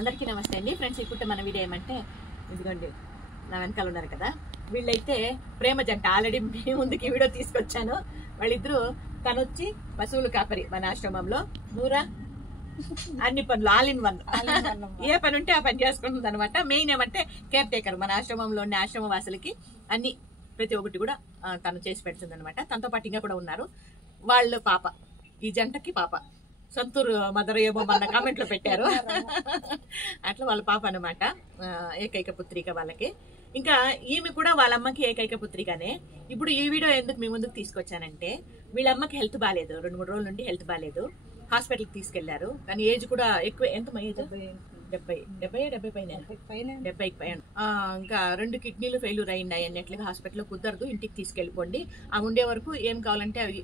అందరికీ నమస్తే అండి ఫ్రెండ్స్. ఇప్పుడు మన వీడియో ఏమంటే ఇదిగోండి నా వెనకాల ఉన్నారు కదా, వీళ్ళైతే ప్రేమ జంట. ఆల్రెడీ మీ ముందుకి వీడియో తీసుకొచ్చాను. వాళ్ళిద్దరూ తనొచ్చి పశువుల కాపరి మన ఆశ్రమంలో, నూరా అన్ని పనులు ఆల్ ఇన్ వన్, ఏ పని ఉంటే ఆ పని చేసుకుంటుంది అనమాట. మెయిన్ ఏమంటే కేర్ టేకర్. మన ఆశ్రమంలో ఉన్న ఆశ్రమ వాసులకి అన్ని ప్రతి ఒక్కటి కూడా తను చేసి పెడుతుంది అనమాట. తనతో పాటు ఇంకా కూడా ఉన్నారు వాళ్ళ పాప, ఈ జంటకి పాప సొంతూరు మదర్ ఏమో మన కామెంట్లో పెట్టారు. అట్లా వాళ్ళ పాప అనమాట, ఏకైక పుత్రిక వాళ్ళకి. ఇంకా ఈమె కూడా వాళ్ళ అమ్మకి ఏకైక పుత్రికనే. ఇప్పుడు ఈ వీడియో ఎందుకు మీ ముందుకు తీసుకొచ్చానంటే, వీళ్ళ అమ్మకి హెల్త్ బాగాలేదు, 2-3 రోజుల నుండి హెల్త్ బాగాలేదు. హాస్పిటల్కి తీసుకెళ్లారు. కానీ ఏజ్ కూడా ఎక్కువ. ఎంత ఏజ్? 70 పైన. ఇంకా 2 కిడ్నీలు ఫెయిల్యూర్ అయ్యింది అన్నట్లుగా హాస్పిటల్లో. కుదరదు, ఇంటికి తీసుకెళ్ళిపోండి, ఆ ఉండే వరకు ఏం కావాలంటే అవి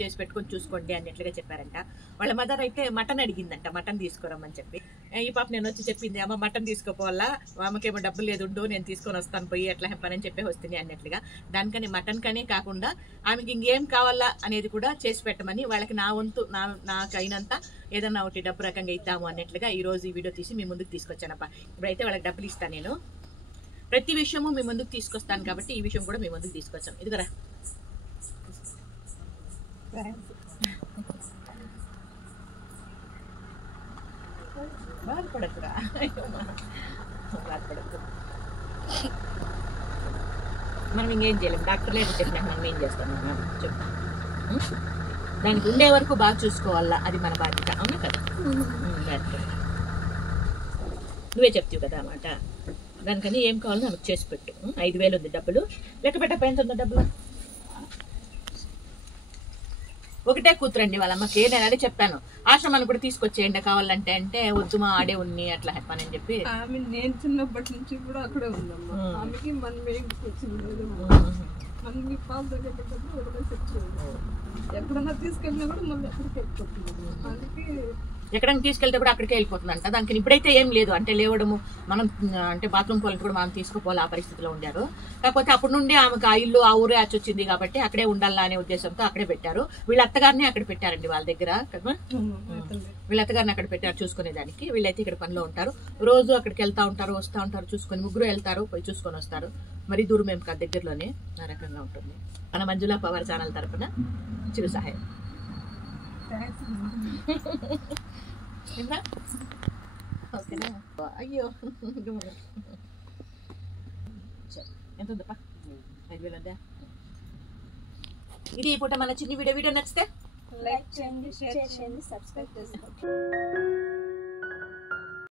చేసి పెట్టుకొని చూసుకోండి అన్నట్లుగా చెప్పారంట. వాళ్ళ మదర్ అయితే మటన్ అడిగిందంట, మటన్ తీసుకురమ్మని చెప్పి. ఈ పాప నేను వచ్చి చెప్పింది, అమ్మ మటన్ తీసుకోపోవాలా, అమ్మకేమో డబ్బులు లేదుండు, నేను తీసుకొని వస్తాను పోయి అట్లా పని చెప్పి వస్తుంది అన్నట్లుగా. దానికని మటన్ కనే కాకుండా ఆమెకి ఇంకేం కావాలా అనేది కూడా చేసి పెట్టమని వాళ్ళకి నా వంతు నాకు అయినంత ఏదన్నా ఒకటి డబ్బు రకంగా ఇద్దాము అన్నట్లుగా ఈ రోజు ఈ వీడియో తీసి మీ ముందుకు తీసుకొచ్చానప్ప. ఇప్పుడైతే వాళ్ళకి డబ్బులు ఇస్తాను. నేను ప్రతి విషయము మీ ముందుకు తీసుకొస్తాను కాబట్టి ఈ విషయం కూడా మీ ముందుకు తీసుకొచ్చాను. ఇదిగరా, బాధపడకురా, బాధపడకు. మనం ఇంకేం చేయలేము, డాక్టర్లే చెప్పినాక మనం ఏం చేస్తాం చెప్పు. దానికి ఉండే వరకు బాగా చూసుకోవాలా, అది మన బాధ్యత. అవునా కదా? నువ్వే చెప్తావు కదా అన్నమాట. దానికని ఏం కావాలో నాకు చేసి పెట్టు. 5,000 ఉంది డబ్బులు. లెక్క పెట్ట ఎంత ఉందో డబ్బులు. ఒకటే కూతురండి వాళ్ళ అమ్మకి. నేను అదే చెప్పాను, ఆశ్రమాన్ని కూడా తీసుకొచ్చేయండి కావాలంటే. అంటే వద్దు మా ఆడే ఉన్ని అట్లా చెప్పానని చెప్పి. నేను చిన్నప్పటి నుంచి కూడా అక్కడే ఉందమ్మా. ఆమెకి మనమే వచ్చింది, మనకి పాలు తగ్గేటప్పుడు ఒకటే చెప్తుంది. ఎప్పుడన్నా తీసుకెళ్ళినా కూడా మళ్ళీ ఎక్కడికి వెళ్ళిపోతుంది. అందుకే ఎక్కడికి తీసుకెళ్తే కూడా అక్కడికే వెళ్ళిపోతుందంట. దానికి ఇప్పుడైతే ఏం లేదు, అంటే లేవడము, మనం అంటే బాత్రూమ్ పోవాలంటే కూడా మనం తీసుకుపోవాలి, ఆ పరిస్థితిలో ఉండారు. కాకపోతే అప్పటి నుండి ఆమెకు ఆ ఇల్లు ఆ ఊరే వచ్చింది కాబట్టి అక్కడే ఉండాలా అనే ఉద్దేశంతో అక్కడే పెట్టారు. వీళ్ళ అత్తగారిని అక్కడ పెట్టారండి వాళ్ళ దగ్గర కదా. వీళ్ళ అత్తగారిని అక్కడ పెట్టారు చూసుకునేదానికి. వీళ్ళైతే ఇక్కడ పనిలో ఉంటారు, రోజు అక్కడికి వెళ్తా ఉంటారు, వస్తూ ఉంటారు, చూసుకొని ముగ్గురు వెళ్తారు, పోయి చూసుకొని వస్తారు. మరీ దూరం ఏం కాదు, దగ్గరలోనే. ఆ రకంగా ఉంటుంది. మన మంజులా పవర్ ఛానల్ తరఫున చిరు సహాయం. ఓకేనా? అయ్యో ఎంత ఉందప్ప? 5,000 ఉందా? ఇది ఈ పూట మన చిన్ని వీడియో నచ్చితే లైక్ చేయండి, షేర్ చేయండి, సబ్స్క్రైబ్ చేసుకోండి.